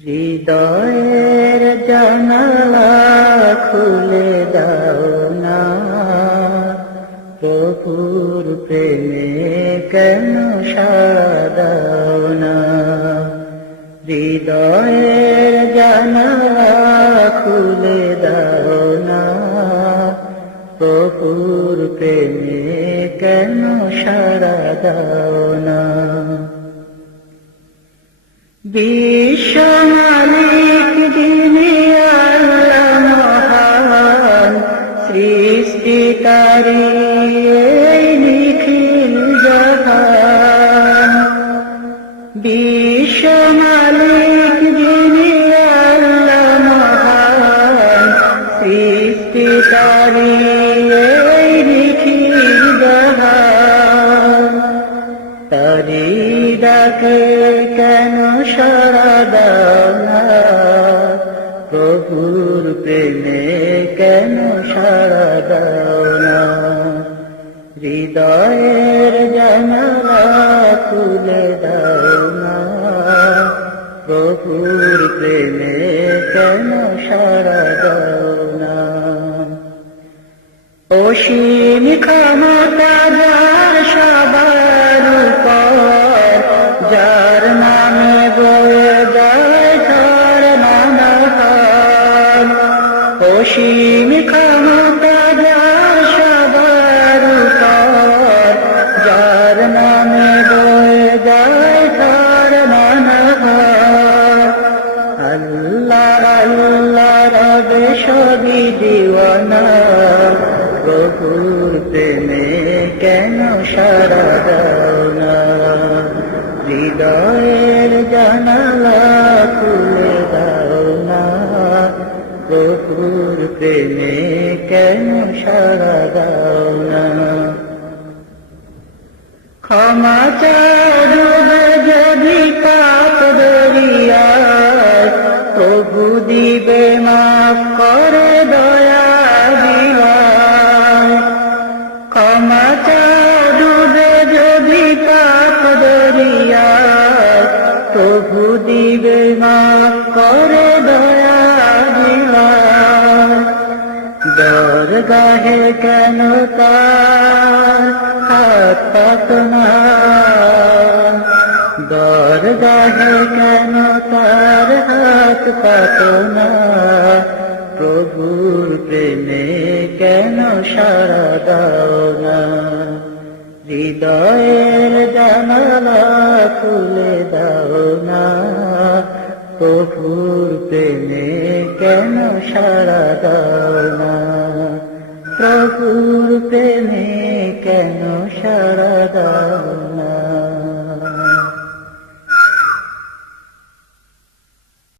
হৃদয়ের জানালা খুলে দাও না, প্রভুর প্রেমে কেন সাড়া দাও না। হৃদয়ের জানালা খুলে দাও না, প্রভুর প্রেমে কেন সাড়া দাও না। বিশ্ব মালিক যিনি আল্লাহ মহান, সৃষ্টিকারী এই নিখিল জাহান। বিশ্ব মালিক যিনি আল্লাহ মহান, সৃষ্টিকারী এই নিখিল জাহান। তারি ডাকে কেন সাড়া দাও না, প্রভুর প্রেমে কেন সাড়া দাও না। হৃদয়ের জানালা খুলে দাও না, প্রভুর প্রেমে কেন সাড়া দাও না। অসীম ক্ষমতা যার সবার উপর, যার নামে বয়ে যায় ঝরনা নহর। অসীম ক্ষমতা যার সবার উপর, যার নামে বয়ে যায় ঝরনা নহর। আল্লাহ আল্লাহ রবে সবই দিওয়ানা, প্রভুর প্রেমে কেন সাড়া দাও না। হৃদয়ের জানালা খুলে দাও না, প্রভুর প্রেমে কেন সাড়া দাও না। ক্ষমা চাও ডুবে যদি পাপ দরিয়ায়, প্রভু দিবে মাফ করে দয়া দিবায়। ক্ষমা চাও ডুবে যদি পাপ দরিয়ায়, প্রভু দিবে মাফ করে দয়া দিবায়। দরগাহে কেন তার হাত পাতো না, দরগাহে কেন তার হাত পাতো না। প্রভুর প্রেমে কেন সাড়া দাও না। হৃদয়ের জানালা খুলে দাও না, প্রভুর প্রেমে কেন সাড়া দাও না। প্রভুর প্রেমে